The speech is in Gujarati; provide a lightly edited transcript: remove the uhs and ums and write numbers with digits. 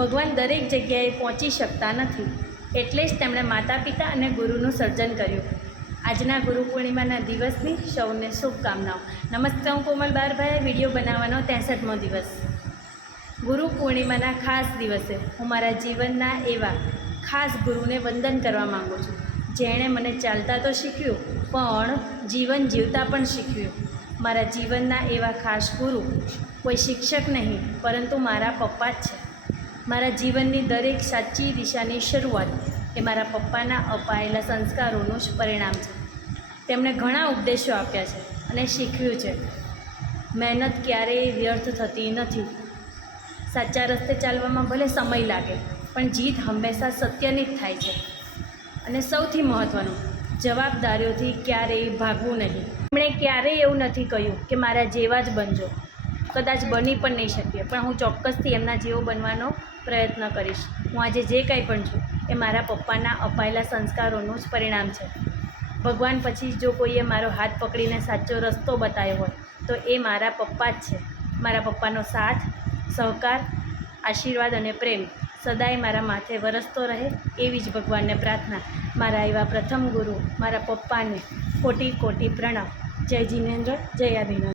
ભગવાન દરેક જગ્યાએ પહોંચી શકતા નથી, એટલે જ તેમણે માતા પિતા અને ગુરુનું સર્જન કર્યું. આજના ગુરુ પૂર્ણિમાના દિવસની સૌને શુભકામનાઓ. નમસ્તે, હું કોમલ બારભાઈ. વિડીયો બનાવવાનો 63મો દિવસ. ગુરુ પૂર્ણિમાના ખાસ દિવસે હું મારા જીવનના એવા ખાસ ગુરુને વંદન કરવા માગું છું, જેણે મને ચાલતા તો શીખ્યું પણ જીવન જીવતા પણ શીખ્યું. મારા જીવનના એવા ખાસ ગુરુ કોઈ શિક્ષક નહીં, પરંતુ મારા પપ્પા જ છે. મારા જીવનની દરેક સાચી દિશાની શરૂઆત એ મારા પપ્પાના અપાયેલા સંસ્કારોનું જ પરિણામ છે. તેમણે ઘણા ઉપદેશો આપ્યા છે અને શીખવ્યું છે, મહેનત ક્યારેય વ્યર્થ થતી નથી. સાચા રસ્તે ચાલવામાં ભલે સમય લાગે, પણ જીત હંમેશા સત્યની જ થાય છે. અને સૌથી મહત્ત્વનું, જવાબદારીઓથી ક્યારેય ભાગવું નહીં. એમણે ક્યારેય એવું નથી કહ્યું કે મારા જેવા જ બનજો. કદાચ બની પણ નહીં શકીએ, પણ હું ચોક્કસથી એમના જેવો બનવાનો પ્રયત્ન કરીશ. હું આજે જે કંઈ પણ છું એ મારા પપ્પાના અપાયેલા સંસ્કારોનું જ પરિણામ છે. ભગવાન પછી જો કોઈએ મારો હાથ પકડીને સાચો રસ્તો બતાવ્યો હોય તો એ મારા પપ્પા જ છે. મારા પપ્પાનો સાથ, સહકાર, આશીર્વાદ અને પ્રેમ સદાય મારા માથે વરસતો રહે, એવી જ ભગવાનને પ્રાર્થના. મારા એવા પ્રથમ ગુરુ મારા પપ્પાને કોટી કોટી પ્રણામ. જય જિનેન્દ્ર, જય આદિનાથ.